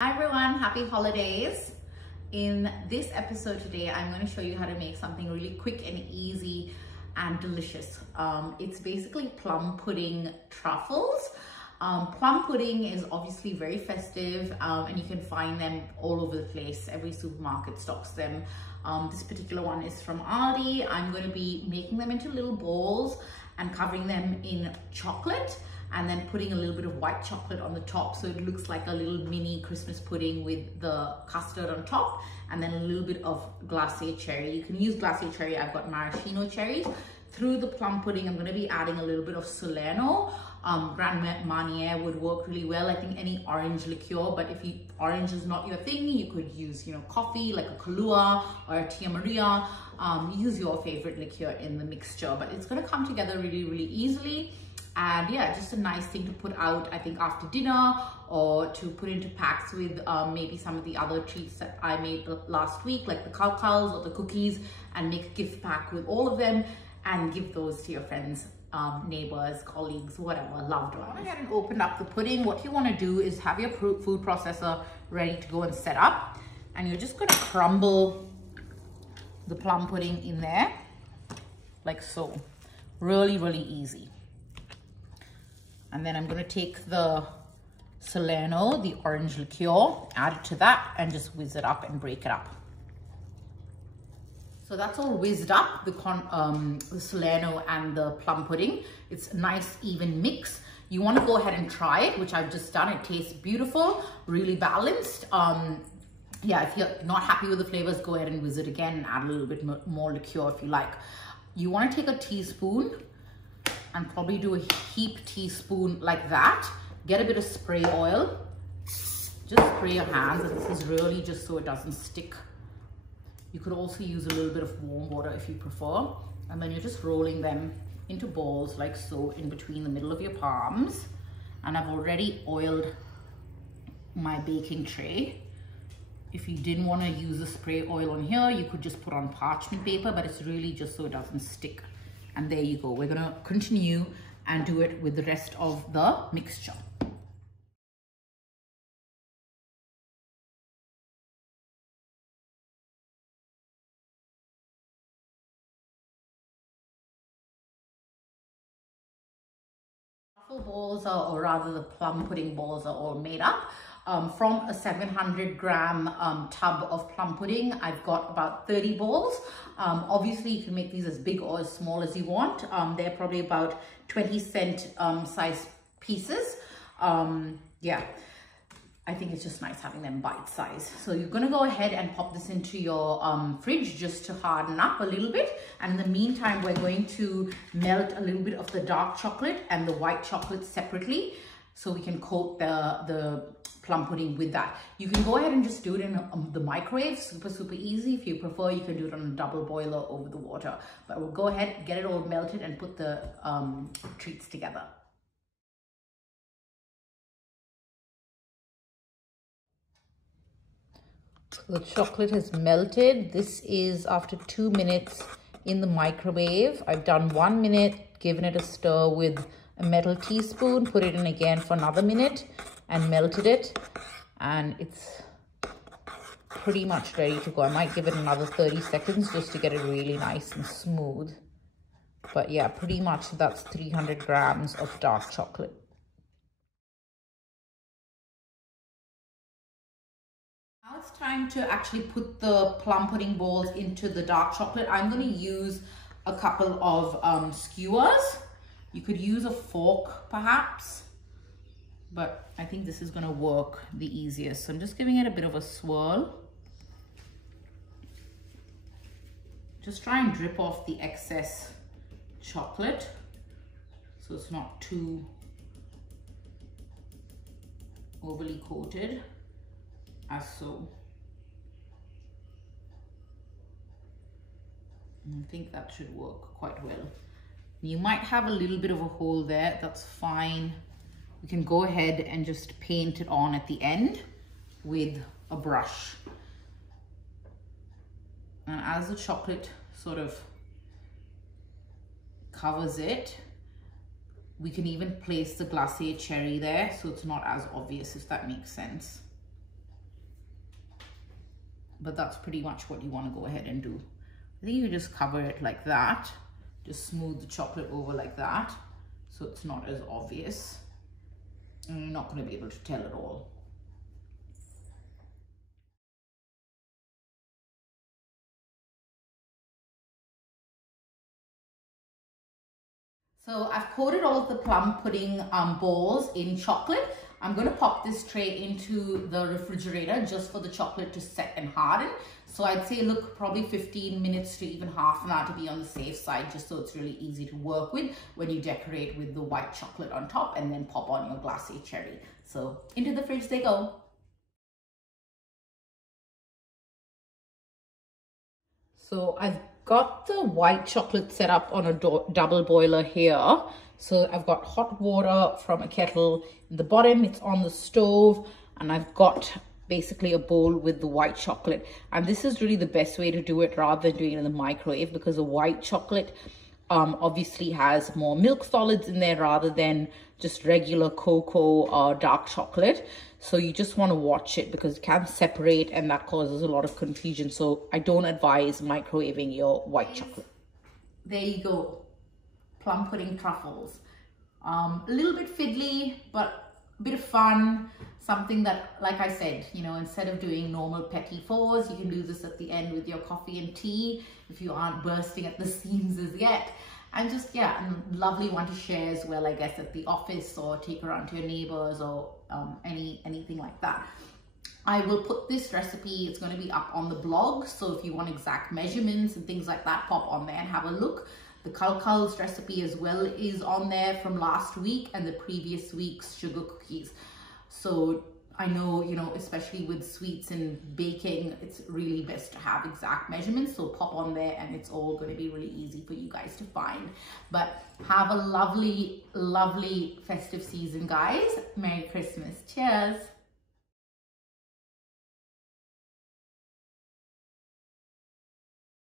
Hi everyone, happy holidays. In this episode today, I'm going to show you how to make something really quick and easy and delicious. It's basically plum pudding truffles. Plum pudding is obviously very festive and you can find them all over the place. Every supermarket stocks them. This particular one is from Aldi. I'm going to be making them into little balls and covering them in chocolate, and then putting a little bit of white chocolate on the top so it looks like a little mini Christmas pudding with the custard on top, and then a little bit of glacé cherry. You can use glacé cherry. I've got maraschino cherries. Through the plum pudding, I'm going to be adding a little bit of Salerno. Grand Marnier would work really well. I think any orange liqueur, but if orange is not your thing, you could use, coffee like a Kahlua or a Tia Maria. Use your favorite liqueur in the mixture, but it's going to come together really, really easily. And yeah, just a nice thing to put out, I think, after dinner, or to put into packs with maybe some of the other treats that I made last week, like the cow or the cookies, and make a gift pack with all of them and give those to your friends, neighbors, colleagues, whatever, loved ones. Go ahead and open up the pudding. What you want to do is have your food processor ready to go and set up, and you're just going to crumble the plum pudding in there like so. Really, really easy. And then I'm going to take the Salerno, the orange liqueur, add it to that and just whiz it up and break it up. So that's all whizzed up, the Salerno and the plum pudding. It's a nice even mix. You want to go ahead and try it, which I've just done. It tastes beautiful, really balanced. Yeah, if you're not happy with the flavors, go ahead and whiz it again and add a little bit more liqueur if you like. You want to take a teaspoon and probably do a heap teaspoon like that. Get a bit of spray oil. Just spray your hands, and this is really just so it doesn't stick. You could also use a little bit of warm water if you prefer. And then you're just rolling them into balls like so in between the middle of your palms. And I've already oiled my baking tray. If you didn't want to use the spray oil on here, you could just put on parchment paper, but it's really just so it doesn't stick. And there you go. We're going to continue and do it with the rest of the mixture. Truffle balls or rather the plum pudding balls are all made up. From a 700 gram tub of plum pudding, I've got about 30 balls. Obviously, you can make these as big or as small as you want. They're probably about 20-cent size pieces. Yeah, I think it's just nice having them bite size. So you're going to go ahead and pop this into your fridge just to harden up a little bit. And in the meantime, we're going to melt a little bit of the dark chocolate and the white chocolate separately, so we can coat the plum pudding with that. You can go ahead and just do it in the microwave. Super, super easy. If you prefer, you can do it on a double boiler over the water. But we'll go ahead, get it all melted and put the treats together. The chocolate has melted. This is after 2 minutes in the microwave. I've done 1 minute, given it a stir with a metal teaspoon, put it in again for another minute and melted it, and it's pretty much ready to go. I might give it another 30 seconds just to get it really nice and smooth. But yeah, pretty much that's 300 grams of dark chocolate. Now it's time to actually put the plum pudding balls into the dark chocolate. I'm going to use a couple of skewers. You could use a fork perhaps, but I think this is going to work the easiest. So I'm just giving it a bit of a swirl. Just try and drip off the excess chocolate so it's not too overly coated, as so. And I think that should work quite well. You might have a little bit of a hole there, that's fine. You can go ahead and just paint it on at the end with a brush. And as the chocolate sort of covers it, we can even place the glacé cherry there so it's not as obvious, if that makes sense. but that's pretty much what you want to go ahead and do. I think you just cover it like that. Just smooth the chocolate over like that, so it's not as obvious. And you're not going to be able to tell at all. So I've coated all of the plum pudding balls in chocolate. I'm going to pop this tray into the refrigerator just for the chocolate to set and harden. So I'd say look, probably 15 minutes to even half an hour to be on the safe side, just so it's really easy to work with when you decorate with the white chocolate on top and then pop on your glacé cherry. So into the fridge they go. So I've got the white chocolate set up on a double boiler here. So I've got hot water from a kettle in the bottom, it's on the stove, and I've got basically a bowl with the white chocolate. And this is really the best way to do it rather than doing it in the microwave, because the white chocolate obviously has more milk solids in there rather than just regular cocoa or dark chocolate. So you just want to watch it because it can separate and that causes a lot of confusion. So I don't advise microwaving your white chocolate. There you go, plum pudding truffles. A little bit fiddly, but a bit of fun. Something that, like I said, you know, instead of doing normal petit fours, you can do this at the end with your coffee and tea if you aren't bursting at the seams as yet. And just, yeah, a lovely one to share as well, I guess, at the office or take around to your neighbors or anything like that. I will put this recipe, it's going to be up on the blog. So if you want exact measurements and things like that, pop on there and have a look. The Kalkal's recipe as well is on there from last week and the previous week's sugar cookies. So I know, you know, especially with sweets and baking, it's really best to have exact measurements. So pop on there and it's all going to be really easy for you guys to find. But have a lovely, lovely festive season, guys. Merry Christmas. Cheers.